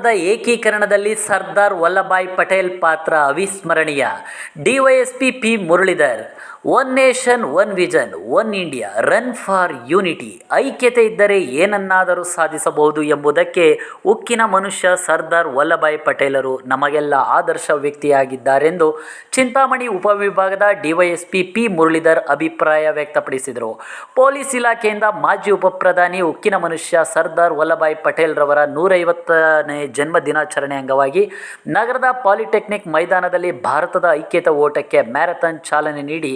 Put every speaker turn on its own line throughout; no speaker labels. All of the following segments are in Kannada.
ಭಾರತದ ಏಕೀಕರಣದಲ್ಲಿ ಸರ್ದಾರ್ ವಲ್ಲಭಾಯ್ ಪಟೇಲ್ ಪಾತ್ರ ಅವಿಸ್ಮರಣೀಯ. DYSP P Muralidhar, one nation, one vision, one India, run for unity, ಐಕ್ಯತೆ ಇದ್ದರೆ ಏನನ್ನಾದರೂ ಸಾಧಿಸಬಹುದು ಎಂಬುದಕ್ಕೆ ಉಕ್ಕಿನ ಮನುಷ್ಯ ಸರ್ದಾರ್ ವಲ್ಲಭಾಯ್ ಪಟೇಲರು ನಮಗೆಲ್ಲ ಆದರ್ಶ ವ್ಯಕ್ತಿಯಾಗಿದ್ದಾರೆಂದು ಚಿಂತಾಮಣಿ ಉಪವಿಭಾಗದ ಡಿವೈಎಸ್ಪಿ ಪಿ ಮುರಳೀಧರ್ ಅಭಿಪ್ರಾಯ ವ್ಯಕ್ತಪಡಿಸಿದರು. ಪೊಲೀಸ್ ಇಲಾಖೆಯಿಂದ ಮಾಜಿ ಉಪಪ್ರಧಾನಿ ಉಕ್ಕಿನ ಮನುಷ್ಯ ಸರ್ದಾರ್ ವಲ್ಲಭಾಯ್ ಪಟೇಲ್ ರವರ ನೂರೈವತ್ತನೇ ಜನ್ಮ ದಿನಾಚರಣೆ ಅಂಗವಾಗಿ ನಗರದ ಪಾಲಿಟೆಕ್ನಿಕ್ ಮೈದಾನದಲ್ಲಿ ಭಾರತದ ಐಕ್ಯತಾ ಓಟಕ್ಕೆ ಮ್ಯಾರಥಾನ್ ಚಾಲನೆ ನೀಡಿ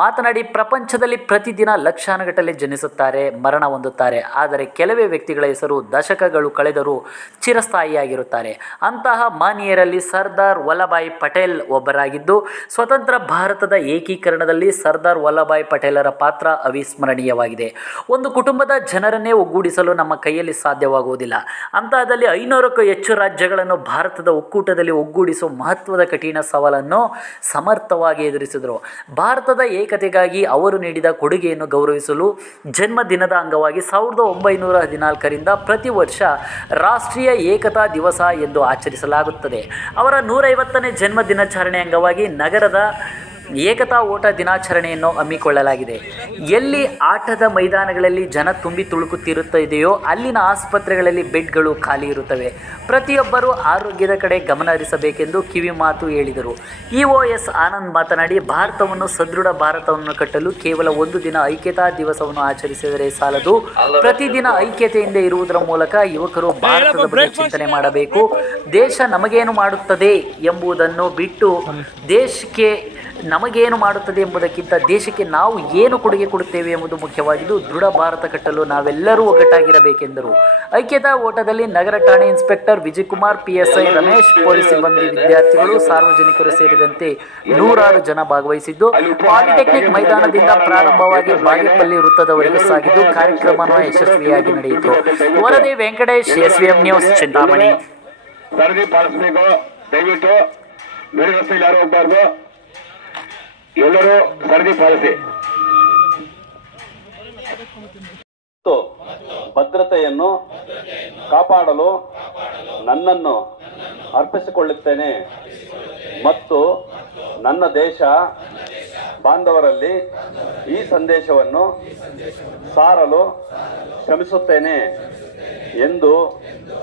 ಮಾತನಾಡಿ ಪ್ರಪಂಚದಲ್ಲಿ ಪ್ರತಿದಿನ ಲಕ್ಷಾನುಗಟ್ಟಲೆ ಜನಿಸುತ್ತಾರೆ, ಮರಣ ಹೊಂದುತ್ತಾರೆ. ಆದರೆ ಕೆಲವೇ ವ್ಯಕ್ತಿಗಳ ಹೆಸರು ದಶಕಗಳು ಕಳೆದರೂ ಚಿರಸ್ಥಾಯಿಯಾಗಿರುತ್ತಾರೆ. ಅಂತಹ ಮಾನೀಯರಲ್ಲಿ ಸರ್ದಾರ್ ವಲ್ಲಭಾಯಿ ಪಟೇಲ್ ಒಬ್ಬರಾಗಿದ್ದು, ಸ್ವತಂತ್ರ ಭಾರತದ ಏಕೀಕರಣದಲ್ಲಿ ಸರ್ದಾರ್ ವಲ್ಲಭಾಯಿ ಪಟೇಲರ ಪಾತ್ರ ಅವಿಸ್ಮರಣೀಯವಾಗಿದೆ. ಒಂದು ಕುಟುಂಬದ ಜನರನ್ನೇ ಒಗ್ಗೂಡಿಸಲು ನಮ್ಮ ಕೈಯಲ್ಲಿ ಸಾಧ್ಯವಾಗುವುದಿಲ್ಲ. ಅಂತಹದಲ್ಲಿ ಐನೂರಕ್ಕೂ ಹೆಚ್ಚು ರಾಜ್ಯಗಳನ್ನು ಭಾರತದ ಒಕ್ಕೂಟದಲ್ಲಿ ಒಗ್ಗೂಡಿಸುವ ಮಹತ್ವದ ಕಠಿಣ ಸವಾಲನ್ನು ಸಮರ್ಥವಾಗಿ ಎದುರಿಸಿದರು. ಭಾರತದ ಏಕತೆಗಾಗಿ ಅವರು ನೀಡಿದ ಕೊಡುಗೆಯನ್ನು ಗೌರವಿಸಲು ಜನ್ಮದಿನದ ಅಂಗವಾಗಿ ಸಾವಿರದ ಒಂಬೈನೂರ ಹದಿನಾಲ್ಕರಿಂದ ಪ್ರತಿ ವರ್ಷ ರಾಷ್ಟ್ರೀಯ ಏಕತಾ ದಿವಸ ಎಂದು ಆಚರಿಸಲಾಗುತ್ತದೆ. ಅವರ ನೂರೈವತ್ತನೇ ಜನ್ಮ ದಿನಾಚರಣೆ ಅಂಗವಾಗಿ ನಗರದ ಏಕತಾ ಓಟ ದಿನಾಚರಣೆಯನ್ನು ಹಮ್ಮಿಕೊಳ್ಳಲಾಗಿದೆ. ಎಲ್ಲಿ ಆಟದ ಮೈದಾನಗಳಲ್ಲಿ ಜನ ತುಂಬಿ ತುಳುಕುತ್ತಿರುತ್ತಿದೆಯೋ ಅಲ್ಲಿನ ಆಸ್ಪತ್ರೆಗಳಲ್ಲಿ ಬೆಡ್ಗಳು ಖಾಲಿ ಇರುತ್ತವೆ. ಪ್ರತಿಯೊಬ್ಬರೂ ಆರೋಗ್ಯದ ಕಡೆ ಗಮನ ಹರಿಸಬೇಕೆಂದು ಕಿವಿ ಮಾತು ಹೇಳಿದರು. ಇಒಎಸ್ ಆನಂದ್ ಮಾತನಾಡಿ, ಭಾರತವನ್ನು ಸದೃಢ ಭಾರತವನ್ನು ಕಟ್ಟಲು ಕೇವಲ ಒಂದು ದಿನ ಐಕ್ಯತಾ ದಿವಸವನ್ನು ಆಚರಿಸಿದರೆ ಸಾಲದು. ಪ್ರತಿದಿನ ಐಕ್ಯತೆಯಿಂದ ಇರುವುದರ ಮೂಲಕ ಯುವಕರು ಭಾರತದ ಬಗ್ಗೆ ಚಿಂತನೆ ಮಾಡಬೇಕು. ದೇಶ ನಮಗೇನು ಮಾಡುತ್ತದೆ ಎಂಬುದನ್ನು ಬಿಟ್ಟು ದೇಶಕ್ಕೆ ನಮಗೇನು ಮಾಡುತ್ತದೆ ಎಂಬುದಕ್ಕಿಂತ ದೇಶಕ್ಕೆ ನಾವು ಏನು ಕೊಡುಗೆ ಕೊಡುತ್ತೇವೆ ಎಂಬುದು ಮುಖ್ಯವಾಗಿದ್ದು, ದೃಢ ಭಾರತ ಕಟ್ಟಲು ನಾವೆಲ್ಲರೂ ಒಗ್ಗಟ್ಟಾಗಿರಬೇಕೆಂದರು. ಐಕ್ಯತಾ ಓಟದಲ್ಲಿ ನಗರ ಠಾಣೆ inspector Vijaykumar, PSI Ramesh, police ಸಿಬ್ಬಂದಿ ವಿದ್ಯಾರ್ಥಿಗಳು ಸಾರ್ವಜನಿಕರು ಸೇರಿದಂತೆ ನೂರಾರು ಜನ ಭಾಗವಹಿಸಿದ್ದು, ಪಾಲಿಟೆಕ್ನಿಕ್ ಮೈದಾನದಿಂದ ಪ್ರಾರಂಭವಾಗಿ ಬಾಗೇಪಲ್ಲಿ ವೃತ್ತದವರೆಗೂ ಸಾಗಿದ್ದು ಕಾರ್ಯಕ್ರಮ ಯಶಸ್ವಿಯಾಗಿ ನಡೆಯಿತು. ವರದಿ ವೆಂಕಟೇಶ್, ಎಸ್ವಿಎಂ ನ್ಯೂಸ್, ಚಿಂತಾಮಣಿ.
ಸರದಿ ಪಾಲಿಸಬೇಕು. ದಯವಿಟ್ಟು ಯಾರು ಹೋಗ್ಬಾರ್ದು ಎಲ್ಲರೂ ಸರದಿ ಪಾಲಿಸಿ.
ಭದ್ರತೆಯನ್ನು ಕಾಪಾಡಲು ನನ್ನನ್ನು ಅರ್ಪಿಸಿಕೊಳ್ಳುತ್ತೇನೆ. ಮತ್ತು ನನ್ನ ದೇಶ ಬಾಂಧವರಲ್ಲಿ ಈ ಸಂದೇಶವನ್ನು ಸಾರಲು ಶ್ರಮಿಸುತ್ತೇನೆ ಎಂದು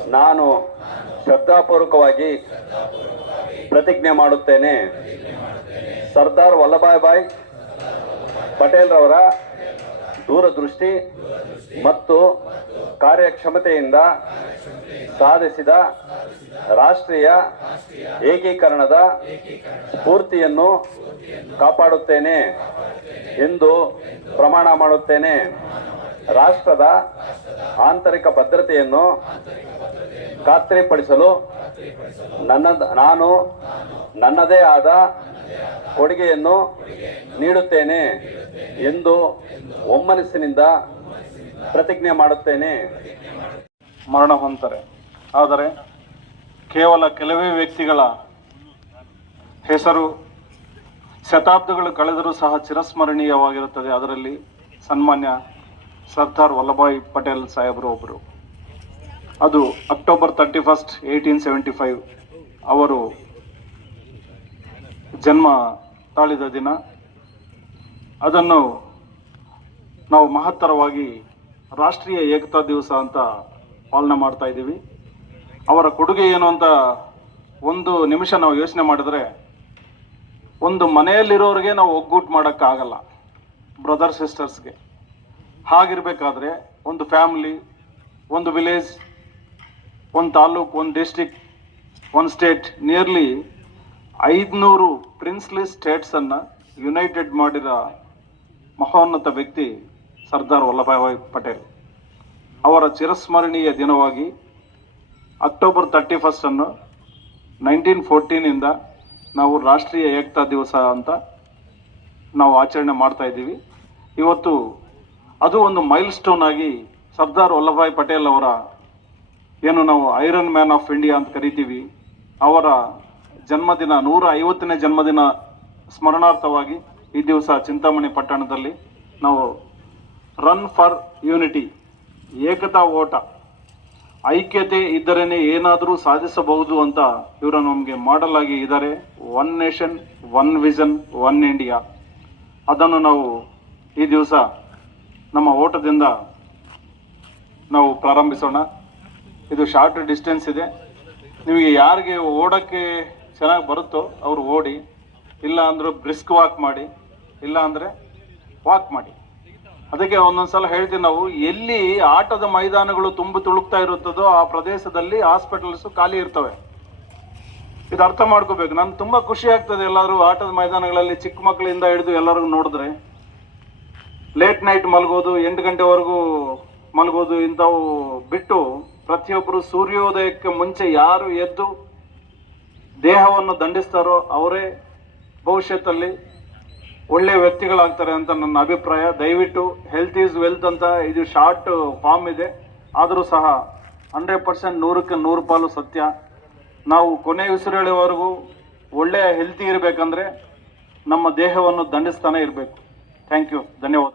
ನಾನು ಶ್ರದ್ಧಾಪೂರ್ವಕವಾಗಿ ಪ್ರತಿಜ್ಞೆ ಮಾಡುತ್ತೇನೆ. ಸರ್ದಾರ್ ವಲ್ಲಭಾಯ್ ಭಾಯ್ ಪಟೇಲ್ ರವರ ದೂರದೃಷ್ಟಿ ಮತ್ತು ಕಾರ್ಯಕ್ಷಮತೆಯಿಂದ ಸಾಧಿಸಿದ ರಾಷ್ಟ್ರೀಯ ಏಕೀಕರಣದ ಸ್ಫೂರ್ತಿಯನ್ನು ಕಾಪಾಡುತ್ತೇನೆ ಎಂದು ಪ್ರಮಾಣ ಮಾಡುತ್ತೇನೆ. ರಾಷ್ಟ್ರದ ಆಂತರಿಕ ಭದ್ರತೆಯನ್ನು ಖಾತ್ರಿಪಡಿಸಲು ನನ್ನ ನಾನು ನನ್ನದೇ ಆದ ಕೊಡುಗೆಯನ್ನು ನೀಡುತ್ತೇನೆ ಎಂದು ಒಮ್ಮನಸ್ಸಿನಿಂದ ಪ್ರತಿಜ್ಞೆ ಮಾಡುತ್ತೇನೆ.
ಮರಣ ಹೊಂತಾರೆ ಆದರೆ ಕೇವಲ ಕೆಲವೇ ವ್ಯಕ್ತಿಗಳ ಹೆಸರು, ಶತಾಬ್ದಗಳು ಕಳೆದರೂ ಸಹ ಚಿರಸ್ಮರಣೀಯವಾಗಿರುತ್ತದೆ. ಅದರಲ್ಲಿ ಸನ್ಮಾನ್ಯ ಸರ್ದಾರ್ ವಲ್ಲಭಾಯ್ ಪಟೇಲ್ ಸಾಹೇಬರು ಒಬ್ಬರು ಅದು October thirty first eighteen seventy five ಅವರು ಜನ್ಮ ತಾಳಿದ ದಿನ. ಅದನ್ನು ನಾವು ಮಹತ್ತರವಾಗಿ ರಾಷ್ಟ್ರೀಯ ಏಕತಾ ದಿವಸ ಅಂತ ಪಾಲನೆ ಮಾಡ್ತಾ ಇದ್ದೀವಿ. ಅವರ ಕೊಡುಗೆ ಏನು ಅಂತ ಒಂದು ನಿಮಿಷ ನಾವು ಯೋಚನೆ ಮಾಡಿದ್ರೆ ಒಂದು ಮನೆಯಲ್ಲಿರೋರಿಗೆ ನಾವು ಒಗ್ಗೂಟ್ ಮಾಡೋಕ್ಕಾಗಲ್ಲ, ಬ್ರದರ್, ಸಿಸ್ಟರ್ಸ್ಗೆ. ಹಾಗಿರ್ಬೇಕಾದ್ರೆ ಒಂದು ಫ್ಯಾಮಿಲಿ, ಒಂದು ವಿಲೇಜ್, ಒಂದು ತಾಲೂಕು ಒಂದು ಡಿಸ್ಟಿಕ್ ಒಂದು ಸ್ಟೇಟ್, ನಿಯರ್ಲಿ ಐದುನೂರು ಪ್ರಿನ್ಸ್ಲಿ ಸ್ಟೇಟ್ಸನ್ನು ಯುನೈಟೆಡ್ ಮಾಡಿದ ಮಹೋನ್ನತ ವ್ಯಕ್ತಿ ಸರ್ದಾರ್ ವಲ್ಲಭಾಯ್ ಪಟೇಲ್. ಅವರ ಚಿರಸ್ಮರಣೀಯ ದಿನವಾಗಿ ಅಕ್ಟೋಬರ್ ತರ್ಟಿ ಫಸ್ಟನ್ನು ನೈನ್ಟೀನ್ ಫೋರ್ಟೀನಿಂದ ನಾವು ರಾಷ್ಟ್ರೀಯ ಏಕತಾ ದಿವಸ ಅಂತ ನಾವು ಆಚರಣೆ ಮಾಡ್ತಾ ಇದ್ದೀವಿ. ಇವತ್ತು ಅದು ಒಂದು ಮೈಲ್ ಸ್ಟೋನ್ ಆಗಿ ಸರ್ದಾರ್ ವಲ್ಲಭಾಯ್ ಪಟೇಲ್ ಅವರ ಏನು ನಾವು ಐರನ್ ಮ್ಯಾನ್ ಆಫ್ ಇಂಡಿಯಾ ಅಂತ ಕರಿತೀವಿ, ಅವರ ಜನ್ಮದಿನ, ನೂರ ಐವತ್ತನೇ ಜನ್ಮದಿನ ಸ್ಮರಣಾರ್ಥವಾಗಿ ಈ ದಿವಸ ಚಿಂತಾಮಣಿ ಪಟ್ಟಣದಲ್ಲಿ ನಾವು ರನ್ ಫಾರ್ ಯೂನಿಟಿ ಏಕತಾ ಓಟ, ಐಕ್ಯತೆ ಇದ್ದರೇನೆ ಏನಾದರೂ ಸಾಧಿಸಬಹುದು ಅಂತ ಇವರು ನಮಗೆ ಮಾಡೆಲ್ ಆಗಿ ಇದ್ದಾರೆ. One nation one vision one India ಅದನ್ನು ನಾವು ಈ ದಿವಸ ನಮ್ಮ ಓಟದಿಂದ ನಾವು ಪ್ರಾರಂಭಿಸೋಣ. ಇದು ಶಾರ್ಟ್ ಡಿಸ್ಟೆನ್ಸ್ ಇದೆ. ನಿಮಗೆ ಯಾರಿಗೆ ಓಡೋಕ್ಕೆ ಚೆನ್ನಾಗಿ ಬರುತ್ತೋ ಅವರು ಓಡಿ, ಇಲ್ಲ ಅಂದ್ರೆ ಬ್ರಿಸ್ಕ್ ವಾಕ್ ಮಾಡಿ, ಇಲ್ಲ ಅಂದರೆ ವಾಕ್ ಮಾಡಿ. ಅದಕ್ಕೆ ಒಂದೊಂದ್ಸಲ ಹೇಳ್ತೀವಿ ನಾವು, ಎಲ್ಲಿ ಆಟದ ಮೈದಾನಗಳು ತುಂಬ ತುಳುಕ್ತಾ ಇರುತ್ತದೋ ಆ ಪ್ರದೇಶದಲ್ಲಿ ಹಾಸ್ಪಿಟಲ್ಸು ಖಾಲಿ ಇರ್ತವೆ. ಇದು ಅರ್ಥ ಮಾಡ್ಕೋಬೇಕು. ನಾನು ತುಂಬ ಖುಷಿ ಆಗ್ತದೆ ಎಲ್ಲರೂ ಆಟದ ಮೈದಾನಗಳಲ್ಲಿ ಚಿಕ್ಕ ಮಕ್ಕಳಿಂದ ಹಿಡಿದು ಎಲ್ಲರಿಗೂ ನೋಡಿದ್ರೆ. ಲೇಟ್ ನೈಟ್ ಮಲಗೋದು, ಎಂಟು ಗಂಟೆವರೆಗೂ ಮಲಗೋದು, ಇಂಥವು ಬಿಟ್ಟು ಪ್ರತಿಯೊಬ್ಬರು ಸೂರ್ಯೋದಯಕ್ಕೆ ಮುಂಚೆ ಯಾರು ಎದ್ದು ದೇಹವನ್ನು ದಂಡಿಸ್ತಾರೋ ಅವರೇ ಭವಿಷ್ಯತ್ತಲ್ಲಿ ಒಳ್ಳೆಯ ವ್ಯಕ್ತಿಗಳಾಗ್ತಾರೆ ಅಂತ ನನ್ನ ಅಭಿಪ್ರಾಯ. ದಯವಿಟ್ಟು ಹೆಲ್ತ್ ಈಸ್ ವೆಲ್ತ್ ಅಂತ ಇದು ಶಾರ್ಟ್ ಫಾರ್ಮ್ ಇದೆ. ಆದರೂ ಸಹ ಹಂಡ್ರೆಡ್ ಪರ್ಸೆಂಟ್ ನೂರಕ್ಕೆ ನೂರು ಪಾಲು ಸತ್ಯ. ನಾವು ಕೊನೆ ಉಸಿರೆಳೆವರೆಗೂ ಒಳ್ಳೆಯ ಹೆಲ್ತಿ ಇರಬೇಕಂದ್ರೆ ನಮ್ಮ ದೇಹವನ್ನು ದಂಡಿಸ್ತಾನೆ ಇರಬೇಕು. ಥ್ಯಾಂಕ್ ಯು ಧನ್ಯವಾದ.